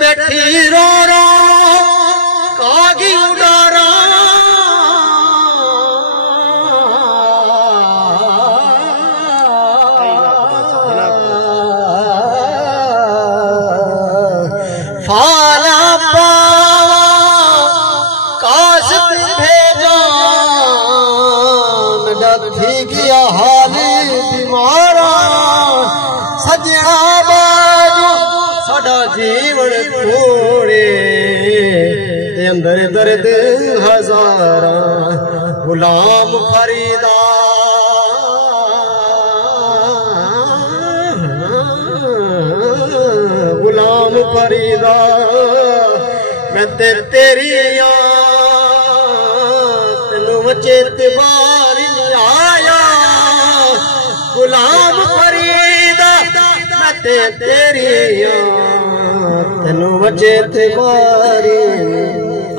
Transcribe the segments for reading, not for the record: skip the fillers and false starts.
बैठी रो रो कागी उडारा फाला पावा काश भेजा डथी गया हाल बीमारा सजना साडा जीवन थोड़े अंदर दर्द हजारा गुलाम फरीदा गुलाम फरीदा मैं तेरी तेनू चेत बार आया गुलाम फरीदा मैं तेरी तेनू चेत बारी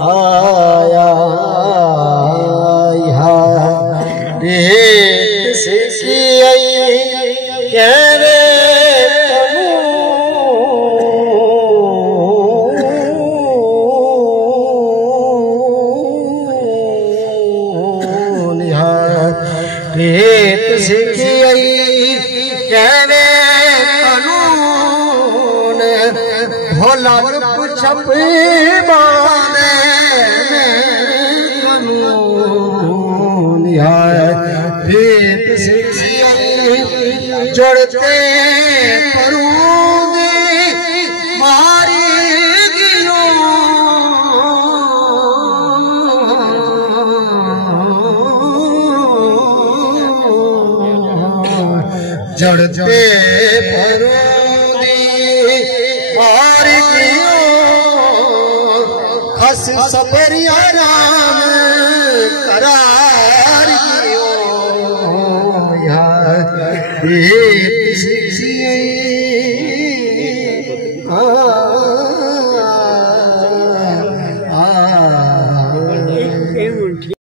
आया सीखी कहवे रेत सीखी कहवे कानून भोला छप बाने कानून रेत सीखी जोड़ते परूंगी मारी गियो जड़ते परूंगी मारी गियो खस सबरिया राम करार गियो